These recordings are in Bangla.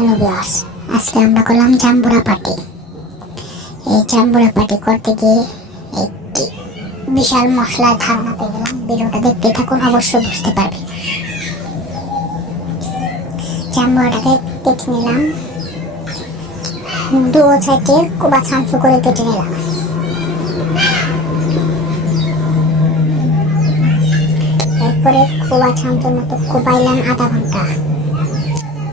হ্যালো বিয়াস আজকে আমরা করলাম জাম্বুরা পার্টি। এই জাম্বুরা পার্টি করতে গিয়ে একটি বিশাল মশলার ধারণা পেয়ে গেলাম। ভিডিওটা দেখতে থাকুন, অবশ্যই বুঝতে পারবে জাম্বুরাটাকে কেটে নিলাম। দু সাইডে কোবা ছাঁচু করে কেটে নিলাম। এরপরে কোবা ছাঁচুর মতো কোবাইলাম আধা ঘণ্টা।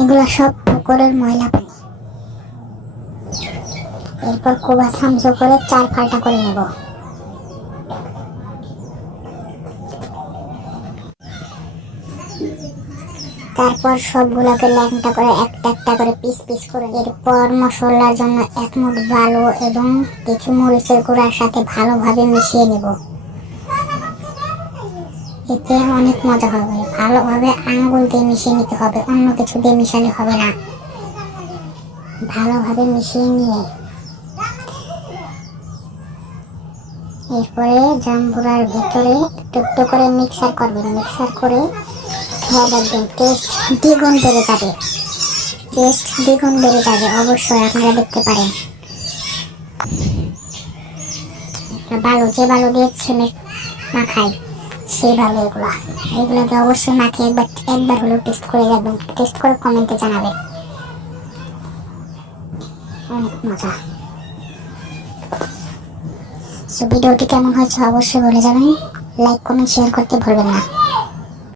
এগুলো সব পুকুরের ময়লা পানি। এরপর কুবা সামজো করে চার ফাল্টা করে নেব। তারপর সবগুলোকে ল্যাংটা করে একটা একটা করে পিস পিস করে এরপর মশলার জন্য এক মুঠ বালু এবং কিছু মরিচের গুঁড়ার সাথে ভালোভাবে মিশিয়ে নেব। এতে অনেক মজা হবে। ভালোভাবে আঙ্গুল দিয়ে মিশিয়ে নিতে হবে, অন্য কিছু দিয়ে মিশালে হবে না। ভালোভাবে মিশিয়ে নিয়ে এরপরে জাম্বুরার ভিতরে একটু একটু করে মিক্সার করবেন। মিক্সার করে খেয়ে দেখবেন টেস্ট দ্বিগুণ বেড়ে যাবে। টেস্ট দ্বিগুণ বেড়ে যাবে, অবশ্যই আপনারা দেখতে পারেন। বালু, যে বালু দিয়ে ছেলে মাখাই সেই ভালো এগুলো। এগুলোকে অবশ্যই মাকে একবার একবার হলেও টেস্ট করে দেখবেন। টেস্ট করে কমেন্টে জানাবেন। অনেক মজা। সো ভিডিওটি কেমন হয়েছে অবশ্যই বলে যাবেন লাইক কমেন্ট শেয়ার করতে ভুলবেন না।